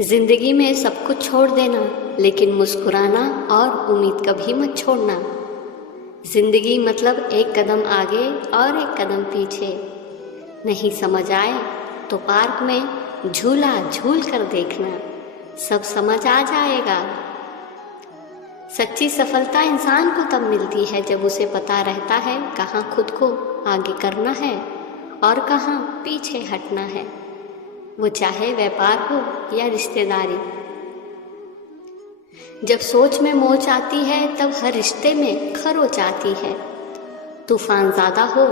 जिंदगी में सब कुछ छोड़ देना, लेकिन मुस्कुराना और उम्मीद कभी मत छोड़ना। जिंदगी मतलब एक कदम आगे और एक कदम पीछे। नहीं समझ आए तो पार्क में झूला झूल कर देखना, सब समझ आ जाएगा। सच्ची सफलता इंसान को तब मिलती है जब उसे पता रहता है कहाँ खुद को आगे करना है और कहाँ पीछे हटना है, वो चाहे व्यापार हो या रिश्तेदारी। जब सोच में मोच आती है तब हर रिश्ते में खरोच आती है। तूफान ज़्यादा हो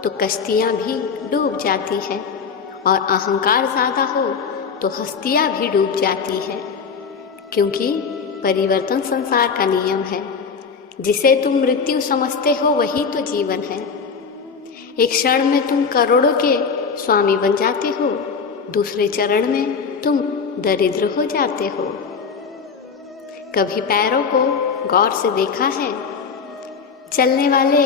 तो कश्तियाँ भी डूब जाती है और अहंकार ज़्यादा हो तो हस्तियाँ भी डूब जाती है। क्योंकि परिवर्तन संसार का नियम है। जिसे तुम मृत्यु समझते हो वही तो जीवन है। एक क्षण में तुम करोड़ों के स्वामी बन जाते हो, दूसरे चरण में तुम दरिद्र हो जाते हो। कभी पैरों को गौर से देखा है? चलने वाले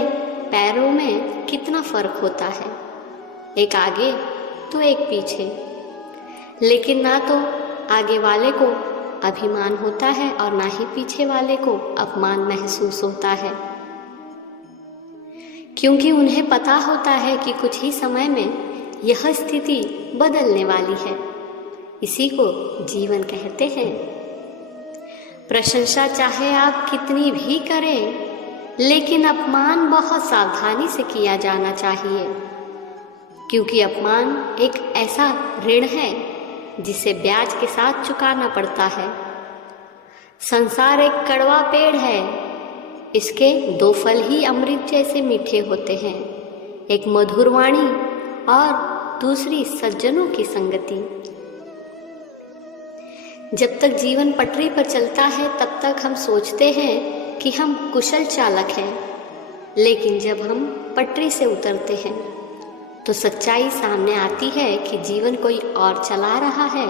पैरों में कितना फर्क होता है, एक आगे तो एक पीछे। लेकिन ना तो आगे वाले को अभिमान होता है और ना ही पीछे वाले को अपमान महसूस होता है, क्योंकि उन्हें पता होता है कि कुछ ही समय में यह स्थिति बदलने वाली है। इसी को जीवन कहते हैं। प्रशंसा चाहे आप कितनी भी करें, लेकिन अपमान बहुत सावधानी से किया जाना चाहिए, क्योंकि अपमान एक ऐसा ऋण है जिसे ब्याज के साथ चुकाना पड़ता है। संसार एक कड़वा पेड़ है, इसके दो फल ही अमृत जैसे मीठे होते हैं, एक मधुर वाणी और दूसरी सज्जनों की संगति। जब तक जीवन पटरी पर चलता है तब तक हम सोचते हैं कि हम कुशल चालक हैं, लेकिन जब हम पटरी से उतरते हैं तो सच्चाई सामने आती है कि जीवन कोई और चला रहा है।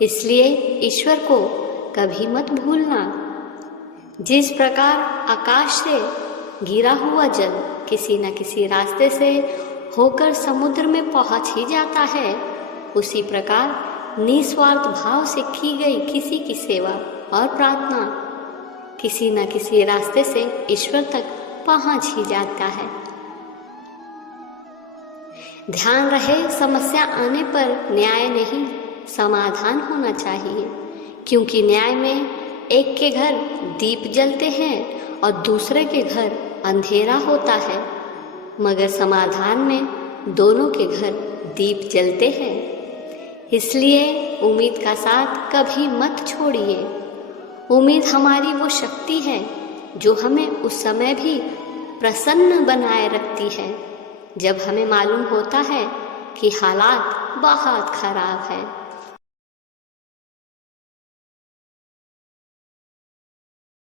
इसलिए ईश्वर को कभी मत भूलना। जिस प्रकार आकाश से गिरा हुआ जल किसी न किसी रास्ते से होकर समुद्र में पहुंच ही जाता है, उसी प्रकार निस्वार्थ भाव से की गई किसी की सेवा और प्रार्थना किसी न किसी रास्ते से ईश्वर तक पहुंच ही जाता है। ध्यान रहे, समस्या आने पर न्याय नहीं समाधान होना चाहिए, क्योंकि न्याय में एक के घर दीप जलते हैं और दूसरे के घर अंधेरा होता है, मगर समाधान में दोनों के घर दीप जलते हैं। इसलिए उम्मीद का साथ कभी मत छोड़िए। उम्मीद हमारी वो शक्ति है जो हमें उस समय भी प्रसन्न बनाए रखती है जब हमें मालूम होता है कि हालात बहुत खराब है।